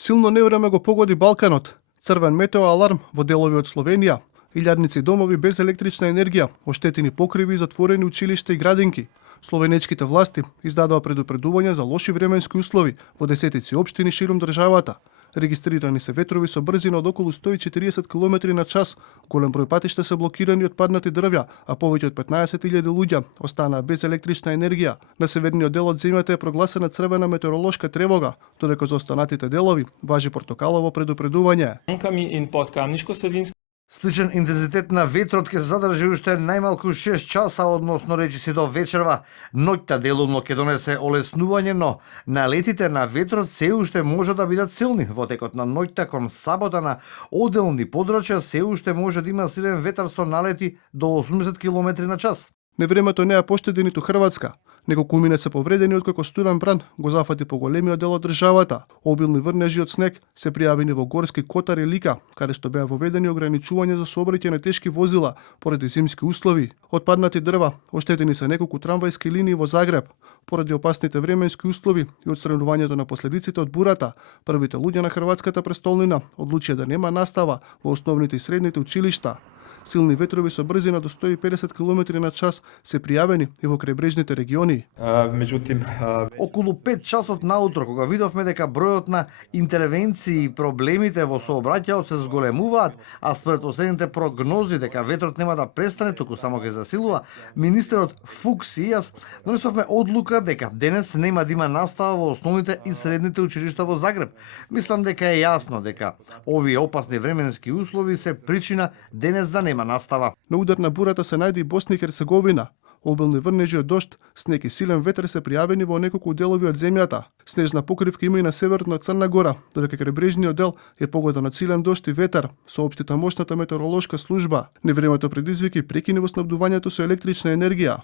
Силно невреме го погоди Балканот. Црвен метеоаларм во делови од Словенија. Илјадници домови без електрична енергија, оштетени покриви и затворени училишта и градинки. Словенечките власти издадоа предупредување за лоши временски услови во десетици општини ширум државата. Регистрирани се ветрови со брзина од околу 140 км на час. Голем број патишта се блокирани од паднати дрвја, а повеќе од 15.000 луѓе останаа без електрична енергија. На северниот дел од земјата е прогласена црвена метеоролошка тревога, додека за останатите делови важи портокалово предупредување. Сличен интензитет на ветрот ќе се задржи уште најмалку 6 часа, односно речиси до вечерва. Ноќта делумно ќе донесе олеснување, но налетите на ветрот се уште може да бидат силни. Во текот на ноќта кон сабота на одделни подрачја се уште може да има силен ветар со налети до 80 км на час. Невремето не ја поштеди ниту Хрватска. Неколку минат се повредени откако студен бран го зафати по големиот дел од државата. Обилни врнежи од снег се пријавени во Горски Котар и Лика, каде што беа воведени ограничувања за сообраќај на тешки возила поради зимски услови. Отпаднати дрва, оштетени се неколку трамвајски линии во Загреб. Поради опасните временски услови и отстранувањето на последиците од бурата, првите луѓе на хрватската престолнина одлучија да нема настава во основните и средните училишта. Силни ветрови со брзина до 150 км на час се пријавени и во крајбрежните региони. Околу 5 часот наутро, кога видовме дека бројот на интервенции и проблемите во сообраќајот се зголемуваат, а според последните прогнози дека ветрот нема да престане, туку само ќе засилува, министерот Фукс и јас донесовме одлука дека денес нема да има настава во основните и средните училишта во Загреб. Мислам дека е јасно дека овие опасни временски услови се причина денес да нема настава. На удар на бурата се најде и Босна и Херцеговина. Обилни врнежи од дожд, снег и силен ветер се пријавени во неколку делови од земјата. Снежна покривка има и на северот на Црна Гора, додека крајбрежниот дел е погоден од силен дожд и ветер, соопшти тамошната метеоролошка служба. Невремето предизвика и прекини во снабдувањето со електрична енергија.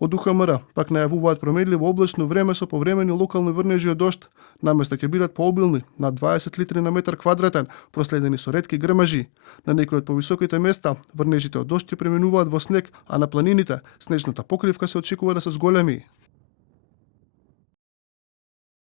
Од УХМР пак најавуваат променливо облачно време со повремени локални врнежи од дожд. Наместа ќе бидат пообилни, над 20 литри на метар квадратен, проследени со ретки грмажи. На некои од повисоките места врнежите од дожд ќе преминуваат во снег, а на планините снежната покривка се очекува да се зголеми.